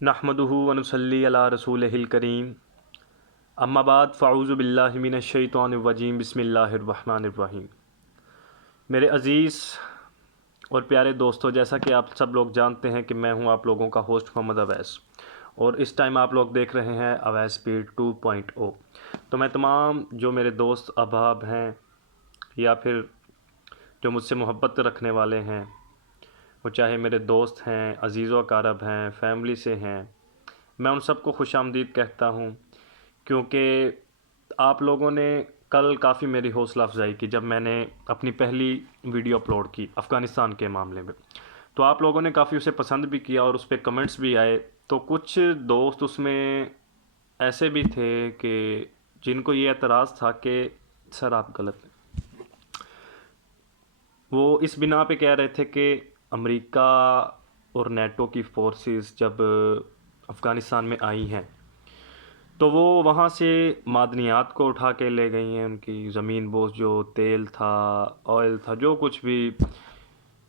نحمدہ ونصلی علی رسولہ الکریم اما بعد فاعوذ باللہ من الشیطان الرجیم بسم اللہ الرحمن الرحیم۔ میرے عزیز اور پیارے دوستو، جیسا کہ آپ سب لوگ جانتے ہیں کہ میں ہوں آپ لوگوں کا ہوسٹ محمد اویس، اور اس ٹائم آپ لوگ دیکھ رہے ہیں اویس اسپیڈ 2.0۔ تو میں تمام جو میرے دوست احباب ہیں یا پھر جو مجھ سے محبت رکھنے والے ہیں، وہ چاہے میرے دوست ہیں، عزیز و اقارب ہیں، فیملی سے ہیں، میں ان سب کو خوش آمدید کہتا ہوں، کیونکہ آپ لوگوں نے کل کافی میری حوصلہ افزائی کی جب میں نے اپنی پہلی ویڈیو اپلوڈ کی افغانستان کے معاملے میں۔ تو آپ لوگوں نے کافی اسے پسند بھی کیا اور اس پہ کمنٹس بھی آئے۔ تو کچھ دوست اس میں ایسے بھی تھے کہ جن کو یہ اعتراض تھا کہ سر آپ غلط ہیں۔ وہ اس بنا پہ کہہ رہے تھے کہ امریکہ اور نیٹو کی فورسز جب افغانستان میں آئی ہیں تو وہ وہاں سے معدنیات کو اٹھا کے لے گئی ہیں، ان کی زمین بوس جو تیل تھا، آئل تھا، جو کچھ بھی،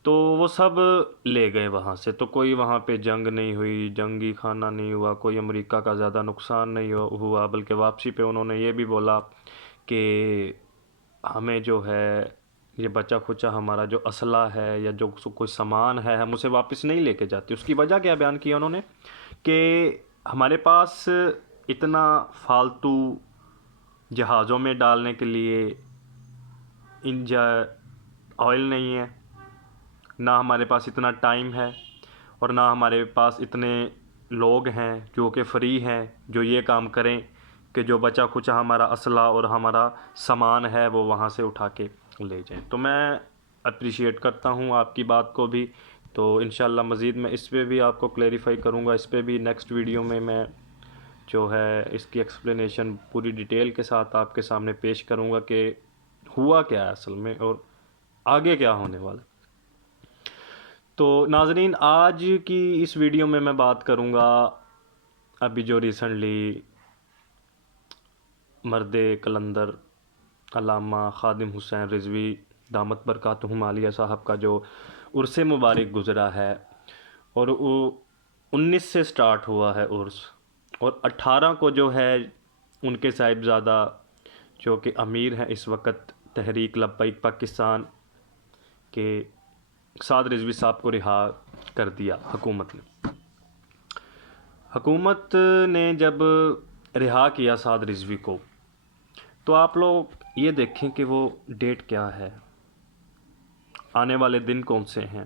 تو وہ سب لے گئے وہاں سے۔ تو کوئی وہاں پہ جنگ نہیں ہوئی، جنگی خانہ نہیں ہوا، کوئی امریکہ کا زیادہ نقصان نہیں ہوا، بلکہ واپسی پہ انہوں نے یہ بھی بولا کہ ہمیں جو ہے یہ بچا کھچا ہمارا جو اسلحہ ہے یا جو کوئی سامان ہے ہم اسے واپس نہیں لے کے جاتے۔ اس کی وجہ کیا بیان کیا انہوں نے کہ ہمارے پاس اتنا فالتو جہازوں میں ڈالنے کے لیے آئل نہیں ہے، نہ ہمارے پاس اتنا ٹائم ہے، اور نہ ہمارے پاس اتنے لوگ ہیں جو کہ فری ہیں جو یہ کام کریں کہ جو بچا کھچا ہمارا اسلحہ اور ہمارا سامان ہے وہ وہاں سے اٹھا کے لے جائیں۔ تو میں اپریشیٹ کرتا ہوں آپ کی بات کو بھی، تو انشاءاللہ مزید میں اس پہ بھی آپ کو کلیریفائی کروں گا، اس پہ بھی نیکسٹ ویڈیو میں جو ہے اس کی ایکسپلینیشن پوری ڈیٹیل کے ساتھ آپ کے سامنے پیش کروں گا کہ ہوا کیا ہے اصل میں اور آگے کیا ہونے والا۔ تو ناظرین، آج کی اس ویڈیو میں بات کروں گا ابھی جو ریسنٹلی مرد کلندر علامہ خادم حسین رضوی دامت برکاتہم عالیہ صاحب کا جو عرس مبارک گزرا ہے، اور وہ 19 سے سٹارٹ ہوا ہے عرس، اور 18 کو جو ہے ان کے صاحبزادہ جو کہ امیر ہیں اس وقت تحریک لبیک پاکستان کے سعد رضوی صاحب کو رہا کر دیا حکومت نے۔ حکومت نے جب رہا کیا سعد رضوی کو، تو آپ لوگ یہ دیکھیں کہ وہ ڈیٹ کیا ہے، آنے والے دن کون سے ہیں،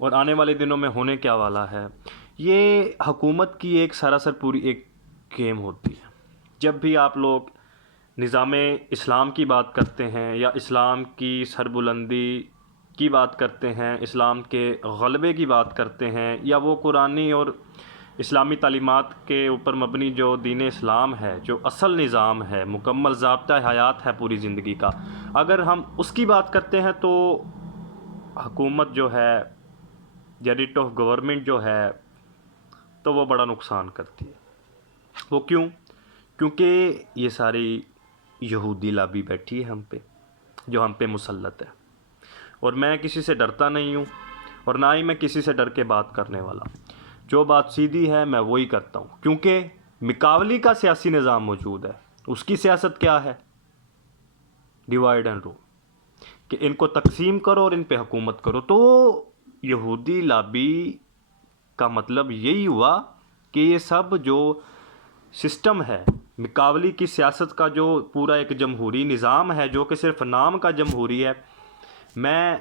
اور آنے والے دنوں میں ہونے کیا والا ہے۔ یہ حکومت کی ایک سراسر پوری ایک گیم ہوتی ہے۔ جب بھی آپ لوگ نظام اسلام کی بات کرتے ہیں یا اسلام کی سربلندی کی بات کرتے ہیں، اسلام کے غلبے کی بات کرتے ہیں، یا وہ قرآنی اور اسلامی تعلیمات کے اوپر مبنی جو دین اسلام ہے، جو اصل نظام ہے، مکمل ضابطہ حیات ہے پوری زندگی کا، اگر ہم اس کی بات کرتے ہیں تو حکومت جو ہے یا ریٹ آف گورنمنٹ جو ہے تو وہ بڑا نقصان کرتی ہے۔ وہ کیونکہ یہ ساری یہودی لابی بیٹھی ہے ہم پہ، جو ہم پہ مسلط ہے، اور میں کسی سے ڈرتا نہیں ہوں، اور نہ ہی میں کسی سے ڈر کے بات کرنے والا۔ جو بات سیدھی ہے میں وہی کرتا ہوں، کیونکہ مکاولی کا سیاسی نظام موجود ہے۔ اس کی سیاست کیا ہے؟ ڈیوائیڈ اینڈ رول، کہ ان کو تقسیم کرو اور ان پہ حکومت کرو۔ تو یہودی لابی کا مطلب یہی ہوا کہ یہ سب جو سسٹم ہے، مکاولی کی سیاست کا جو پورا ایک جمہوری نظام ہے جو کہ صرف نام کا جمہوری ہے، میں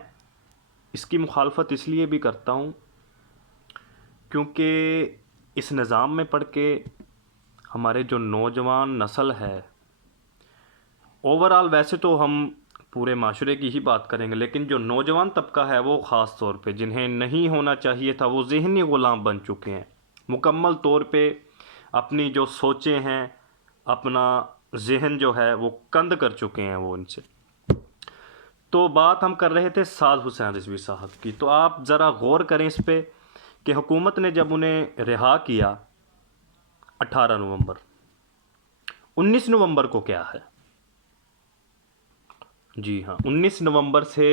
اس کی مخالفت اس لیے بھی کرتا ہوں کیونکہ اس نظام میں پڑھ کے ہمارے جو نوجوان نسل ہے، اوورآل ویسے تو ہم پورے معاشرے کی ہی بات کریں گے، لیکن جو نوجوان طبقہ ہے وہ خاص طور پہ جنہیں نہیں ہونا چاہیے تھا، وہ ذہنی غلام بن چکے ہیں، مکمل طور پہ اپنی جو سوچیں ہیں، اپنا ذہن جو ہے وہ کند کر چکے ہیں وہ ان سے۔ تو بات ہم کر رہے تھے سعد حسین رضوی صاحب کی، تو آپ ذرا غور کریں اس پہ کہ حکومت نے جب انہیں رہا کیا 18 نومبر، 19 نومبر کو کیا ہے؟ جی ہاں، 19 نومبر سے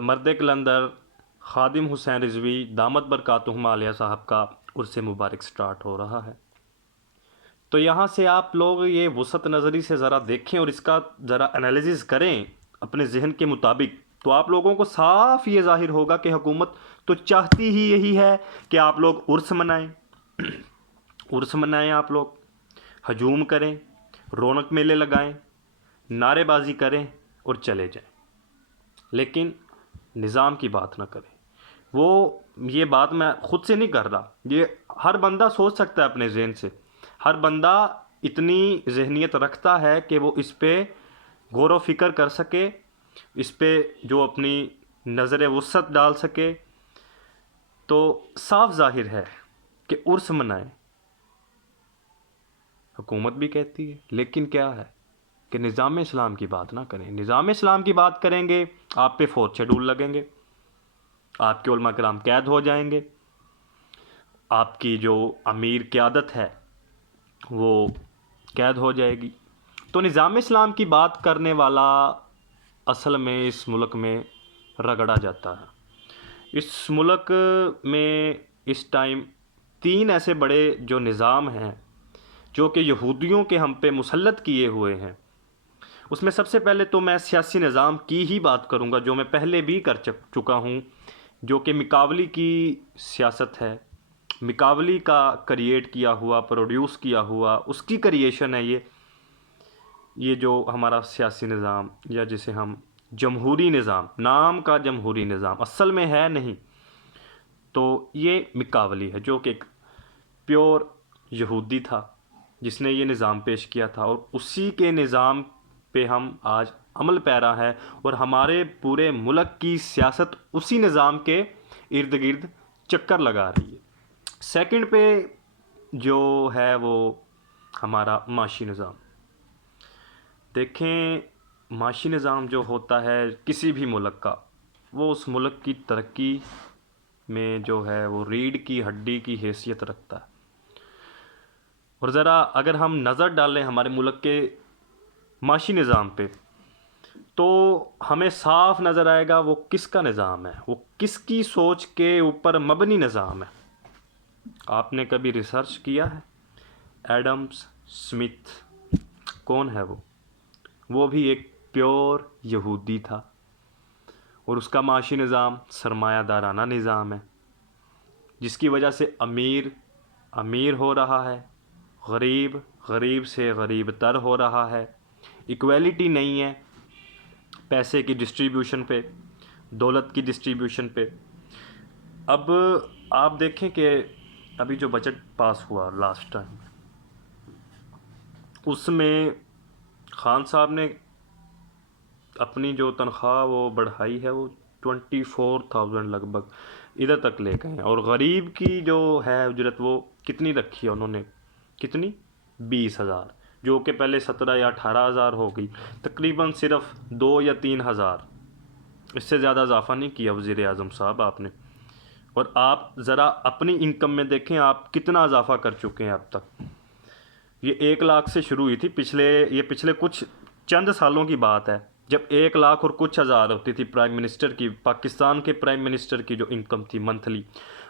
مرد کلندر خادم حسین رضوی دامت برکاتہم عالیہ صاحب کا عرس مبارک سٹارٹ ہو رہا ہے۔ تو یہاں سے آپ لوگ یہ وسعت نظری سے ذرا دیکھیں اور اس کا ذرا انالیسز کریں اپنے ذہن کے مطابق، تو آپ لوگوں کو صاف یہ ظاہر ہوگا کہ حکومت تو چاہتی ہی یہی ہے کہ آپ لوگ عرس منائیں، عرس منائیں، آپ لوگ ہجوم کریں، رونق میلے لگائیں، نعرے بازی کریں اور چلے جائیں، لیکن نظام کی بات نہ کریں۔ وہ یہ بات میں خود سے نہیں کر رہا، یہ ہر بندہ سوچ سکتا ہے اپنے ذہن سے، ہر بندہ اتنی ذہنیت رکھتا ہے کہ وہ اس پہ غور و فکر کر سکے، اس پہ جو اپنی نظر وسعت ڈال سکے۔ تو صاف ظاہر ہے کہ عرس منائیں، حکومت بھی کہتی ہے، لیکن کیا ہے کہ نظام اسلام کی بات نہ کریں۔ نظام اسلام کی بات کریں گے آپ پہ 4 شیڈول لگیں گے، آپ کے علماء کرام قید ہو جائیں گے، آپ کی جو امیر قیادت ہے وہ قید ہو جائے گی۔ تو نظام اسلام کی بات کرنے والا اصل میں اس ملک میں رگڑا جاتا ہے۔ اس ملک میں اس ٹائم 3 ایسے بڑے جو نظام ہیں جو کہ یہودیوں کے ہم پہ مسلط کیے ہوئے ہیں۔ اس میں سب سے پہلے تو میں سیاسی نظام کی ہی بات کروں گا، جو میں پہلے بھی کر چکا ہوں، جو کہ مکاولی کی سیاست ہے، مکاولی کا کریٹ کیا ہوا، پروڈیوس کیا ہوا، اس کی کریشن ہے یہ جو ہمارا سیاسی نظام، یا جسے ہم جمہوری نظام، نام کا جمہوری نظام اصل میں ہے نہیں، تو یہ مکاولی ہے جو کہ ایک پیور یہودی تھا جس نے یہ نظام پیش کیا تھا، اور اسی کے نظام پہ ہم آج عمل پیرا ہے، اور ہمارے پورے ملک کی سیاست اسی نظام کے ارد گرد چکر لگا رہی ہے۔ سیکنڈ پہ جو ہے وہ ہمارا معاشی نظام۔ دیکھیں، معاشی نظام جو ہوتا ہے کسی بھی ملک کا، وہ اس ملک کی ترقی میں جو ہے وہ ریڑھ کی ہڈی کی حیثیت رکھتا ہے۔ اور ذرا اگر ہم نظر ڈالیں ہمارے ملک کے معاشی نظام پہ، تو ہمیں صاف نظر آئے گا وہ کس کا نظام ہے، وہ کس کی سوچ کے اوپر مبنی نظام ہے۔ آپ نے کبھی ریسرچ کیا ہے؟ ایڈمز اسمتھ کون ہے وہ بھی ایک پیور یہودی تھا، اور اس کا معاشی نظام سرمایہ دارانہ نظام ہے، جس کی وجہ سے امیر امیر ہو رہا ہے، غریب غریب سے غریب تر ہو رہا ہے، ایکویلٹی نہیں ہے پیسے کی ڈسٹریبیوشن پہ، دولت کی ڈسٹریبیوشن پہ۔ اب آپ دیکھیں کہ ابھی جو بجٹ پاس ہوا لاسٹ ٹائم، اس میں خان صاحب نے اپنی جو تنخواہ وہ بڑھائی ہے، وہ 24,000 لگ بھگ ادھر تک لے گئے ہیں، اور غریب کی جو ہے اجرت وہ کتنی رکھی ہے انہوں نے، کتنی 20,000، جو کہ پہلے 17 یا 18,000 ہو گئی، تقریباً صرف 2 یا 3,000، اس سے زیادہ اضافہ نہیں کیا وزیر اعظم صاحب آپ نے۔ اور آپ ذرا اپنی انکم میں دیکھیں آپ کتنا اضافہ کر چکے ہیں اب تک۔ یہ 1 لاکھ سے شروع ہوئی تھی، پچھلے کچھ چند سالوں کی بات ہے، جب 1 لاکھ اور کچھ ہزار ہوتی تھی پرائم منسٹر کی، پاکستان کے پرائم منسٹر کی جو انکم تھی منتھلی،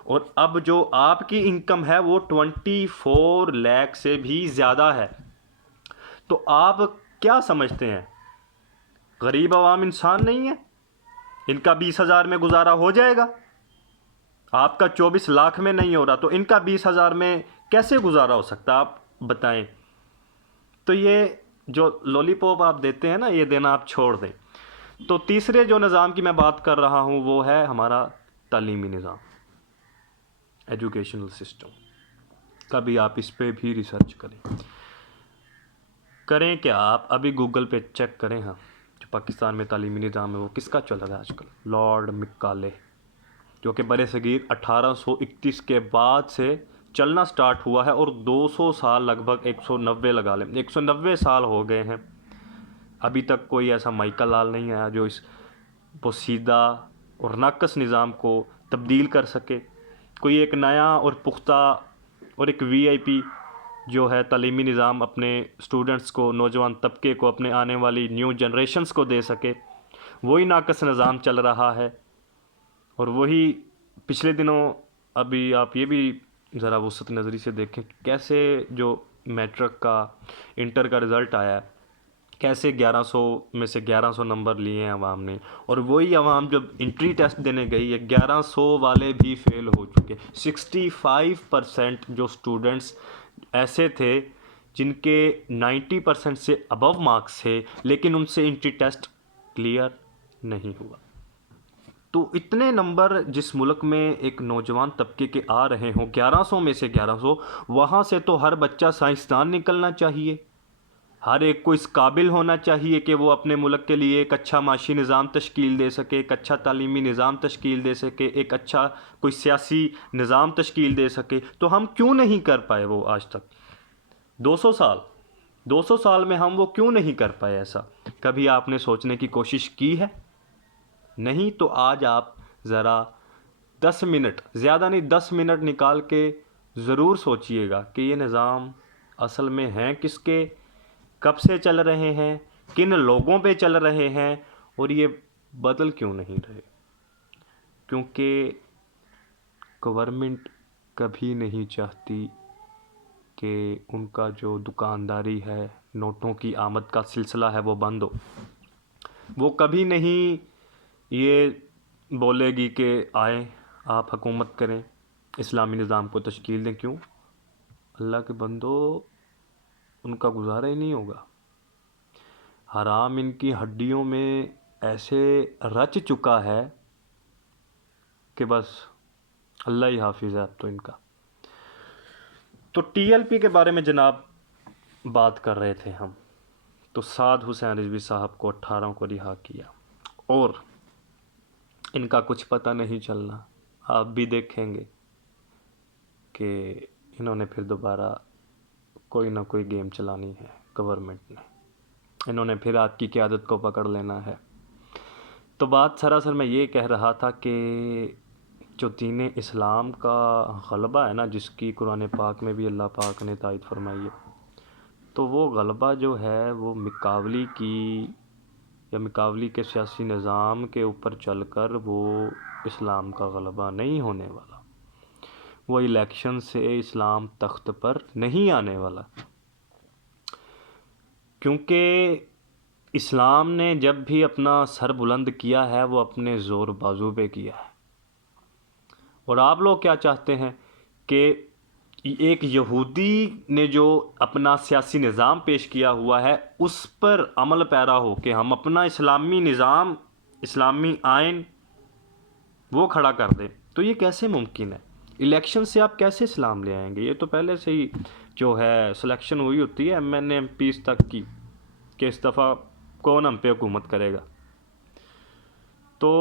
اور اب جو آپ کی انکم ہے وہ 24 لاکھ سے بھی زیادہ ہے۔ تو آپ کیا سمجھتے ہیں غریب عوام انسان نہیں ہے؟ ان کا 20,000 میں گزارا ہو جائے گا؟ آپ کا 24 لاکھ میں نہیں ہو رہا تو ان کا 20,000 میں کیسے گزارا ہو سکتا، آپ بتائیں۔ تو یہ جو لولی پاپ آپ دیتے ہیں نا، یہ دینا آپ چھوڑ دیں۔ تو تیسرے جو نظام کی میں بات کر رہا ہوں وہ ہے ہمارا تعلیمی نظام، ایجوکیشنل سسٹم۔ کبھی آپ اس پہ بھی ریسرچ کریں کہ آپ ابھی گوگل پہ چیک کریں، ہاں جو پاکستان میں تعلیمی نظام ہے وہ کس کا چل رہا ہے آج کل؟ لارڈ مکالے، جو کہ بر صغیر 1831 کے بعد سے چلنا سٹارٹ ہوا ہے، اور 200 سال لگ بھگ 190 لگا لیں، 190 سال ہو گئے ہیں، ابھی تک کوئی ایسا مائیکا لال نہیں آیا جو اس پوشیدہ اور ناقص نظام کو تبدیل کر سکے۔ کوئی ایک نیا اور پختہ اور ایک VIP جو ہے تعلیمی نظام اپنے اسٹوڈنٹس کو، نوجوان طبقے کو، اپنے آنے والی نیو جنریشنز کو دے سکے، وہی ناقص نظام چل رہا ہے۔ اور وہی پچھلے دنوں ابھی آپ یہ بھی ذرا وسعت نظری سے دیکھیں کہ کیسے جو میٹرک کا انٹر کا رزلٹ آیا ہے، کیسے 1100 میں سے 1100 نمبر لیے ہیں عوام نے، اور وہی عوام جب انٹری ٹیسٹ دینے گئی ہے 1100 والے بھی فیل ہو چکے۔ 65% جو اسٹوڈنٹس ایسے تھے جن کے 90% سے ابو مارکس تھے، لیکن ان سے انٹری ٹیسٹ کلیئر نہیں ہوا۔ تو اتنے نمبر جس ملک میں ایک نوجوان طبقے کے آ رہے ہوں، 1100 میں سے 1100، وہاں سے تو ہر بچہ سائنسدان نکلنا چاہیے، ہر ایک کو اس قابل ہونا چاہیے کہ وہ اپنے ملک کے لیے ایک اچھا معاشی نظام تشکیل دے سکے، ایک اچھا تعلیمی نظام تشکیل دے سکے، ایک اچھا کوئی سیاسی نظام تشکیل دے سکے۔ تو ہم کیوں نہیں کر پائے وہ آج تک؟ 200 سال میں ہم وہ کیوں نہیں کر پائے ایسا؟ کبھی آپ نے سوچنے کی کوشش کی ہے؟ نہیں تو آج آپ ذرا 10 منٹ، زیادہ نہیں 10 منٹ نکال کے ضرور سوچئے گا کہ یہ نظام اصل میں ہیں کس کے، کب سے چل رہے ہیں، کن لوگوں پہ چل رہے ہیں، اور یہ بدل کیوں نہیں رہے؟ کیونکہ گورنمنٹ کبھی نہیں چاہتی کہ ان کا جو دکانداری ہے، نوٹوں کی آمد کا سلسلہ ہے، وہ بند ہو۔ وہ کبھی نہیں یہ بولے گی کہ آئیں آپ حکومت کریں، اسلامی نظام کو تشکیل دیں۔ کیوں؟ اللہ کے بندو، ان کا گزارا ہی نہیں ہوگا۔ حرام ان کی ہڈیوں میں ایسے رچ چکا ہے کہ بس اللہ ہی حافظ ہے اب تو ان کا۔ تو ٹی ایل پی کے بارے میں جناب بات کر رہے تھے ہم، تو سعد حسین رضوی صاحب کو 18 کو رہا کیا، اور ان کا کچھ پتہ نہیں چلنا۔ آپ بھی دیکھیں گے کہ انہوں نے پھر دوبارہ کوئی نہ کوئی گیم چلانی ہے گورنمنٹ نے، انہوں نے پھر آپ کی قیادت کو پکڑ لینا ہے۔ تو بات سراسر میں یہ کہہ رہا تھا کہ جو دین اسلام کا غلبہ ہے نا، جس کی قرآن پاک میں بھی اللہ پاک نے تائید فرمائی ہے، تو وہ غلبہ جو ہے وہ مکاولی کی یا مکاولی کے سیاسی نظام کے اوپر چل کر وہ اسلام کا غلبہ نہیں ہونے والا، وہ الیکشن سے اسلام تخت پر نہیں آنے والا، کیونکہ اسلام نے جب بھی اپنا سر بلند کیا ہے وہ اپنے زور بازو پہ کیا ہے۔ اور آپ لوگ کیا چاہتے ہیں کہ ایک یہودی نے جو اپنا سیاسی نظام پیش کیا ہوا ہے اس پر عمل پیرا ہو کہ ہم اپنا اسلامی نظام، اسلامی آئین وہ کھڑا کر دیں؟ تو یہ کیسے ممکن ہے؟ الیکشن سے آپ کیسے اسلام لے آئیں گے؟ یہ تو پہلے سے ہی جو ہے سلیکشن ہوئی ہوتی ہے M N A M Ps تک کی کہ اس دفعہ کون ہم پہ حکومت کرے گا۔ تو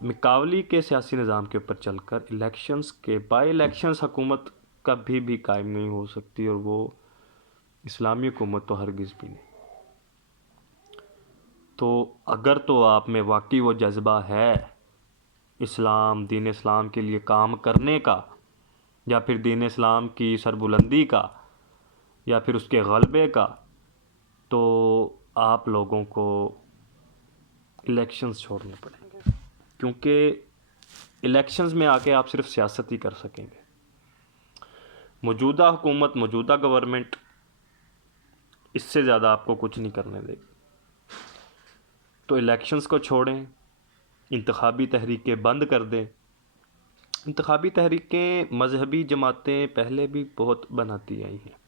مکاولی کے سیاسی نظام کے اوپر چل کر الیکشنز کے بائی الیکشنز حکومت کبھی بھی قائم نہیں ہو سکتی، اور وہ اسلامی حکومت تو ہرگز بھی نہیں۔ تو اگر تو آپ میں واقعی وہ جذبہ ہے اسلام، دین اسلام کے لیے کام کرنے کا، یا پھر دین اسلام کی سربلندی کا، یا پھر اس کے غلبے کا، تو آپ لوگوں کو الیکشنز چھوڑنے پڑیں گے، کیونکہ الیکشنز میں آ کے آپ صرف سیاست ہی کر سکیں گے۔ موجودہ حکومت، موجودہ گورنمنٹ اس سے زیادہ آپ کو کچھ نہیں کرنے دے گی۔ تو الیکشنز کو چھوڑیں، انتخابی تحریکیں بند کر دیں۔ انتخابی تحریکیں مذہبی جماعتیں پہلے بھی بہت بناتی آئی ہیں،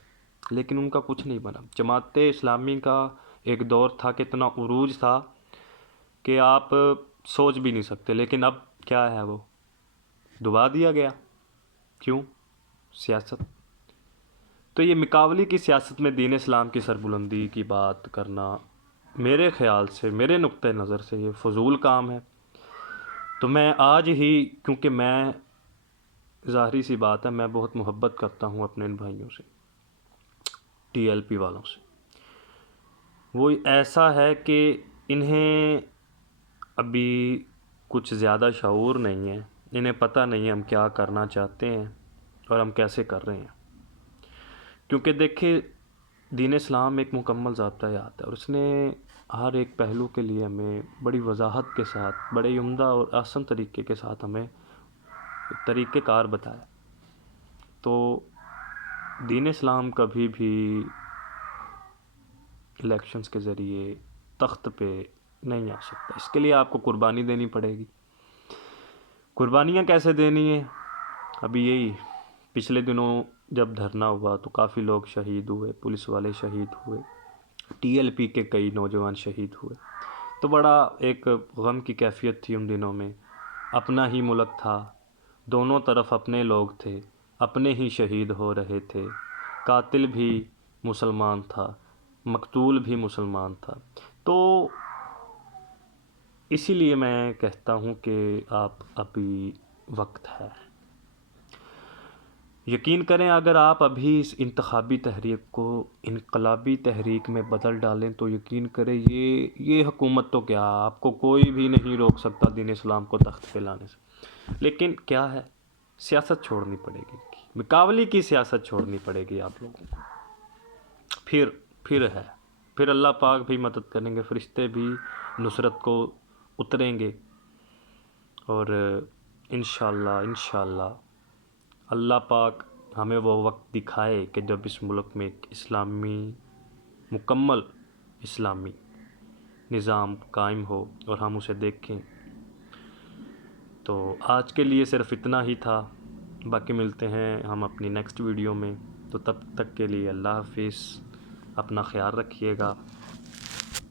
لیکن ان کا کچھ نہیں بنا۔ جماعت اسلامی کا ایک دور تھا کہ اتنا عروج تھا کہ آپ سوچ بھی نہیں سکتے، لیکن اب کیا ہے، وہ دبا دیا گیا۔ کیوں؟ سیاست۔ تو یہ مقابلے کی سیاست میں دین اسلام کی سربلندی کی بات کرنا میرے خیال سے، میرے نقطۂ نظر سے یہ فضول کام ہے۔ تو میں آج ہی، کیونکہ میں ظاہری سی بات ہے میں بہت محبت کرتا ہوں اپنے ان بھائیوں سے، ٹی ایل پی والوں سے۔ وہ ایسا ہے کہ انہیں ابھی کچھ زیادہ شعور نہیں ہے، انہیں پتہ نہیں ہے ہم کیا کرنا چاہتے ہیں اور ہم کیسے کر رہے ہیں۔ کیونکہ دیکھیں دین اسلام ایک مکمل ضابطہ حیات ہے، اور اس نے ہر ایک پہلو کے لیے ہمیں بڑی وضاحت کے ساتھ، بڑے عمدہ اور آسان طریقے کے ساتھ ہمیں طریقہ کار بتایا۔ تو دین اسلام کبھی بھی الیکشنز کے ذریعے تخت پہ نہیں آ سکتا، اس کے لیے آپ کو قربانی دینی پڑے گی۔ قربانیاں کیسے دینی ہیں؟ ابھی یہی پچھلے دنوں جب دھرنا ہوا تو کافی لوگ شہید ہوئے، پولیس والے شہید ہوئے، ٹی ایل پی کے کئی نوجوان شہید ہوئے، تو بڑا ایک غم کی کیفیت تھی ان دنوں میں۔ اپنا ہی ملک تھا، دونوں طرف اپنے لوگ تھے، اپنے ہی شہید ہو رہے تھے، قاتل بھی مسلمان تھا، مقتول بھی مسلمان تھا۔ تو اسی لیے میں کہتا ہوں کہ آپ ابھی وقت ہے، یقین کریں اگر آپ ابھی اس انتخابی تحریک کو انقلابی تحریک میں بدل ڈالیں تو یقین کریں یہ حکومت تو کیا، آپ کو کوئی بھی نہیں روک سکتا دین اسلام کو تخت پہ لانے سے۔ لیکن کیا ہے، سیاست چھوڑنی پڑے گی، مقابلے کی سیاست چھوڑنی پڑے گی آپ لوگوں کو۔ پھر اللہ پاک بھی مدد کریں گے، فرشتے بھی نصرت کو اتریں گے، اور انشاءاللہ اللہ پاک ہمیں وہ وقت دکھائے کہ جب اس ملک میں ایک مکمل اسلامی نظام قائم ہو اور ہم اسے دیکھیں۔ تو آج کے لیے صرف اتنا ہی تھا، باقی ملتے ہیں ہم اپنی نیکسٹ ویڈیو میں، تو تب تک کے لیے اللہ حافظ، اپنا خیال رکھیے گا۔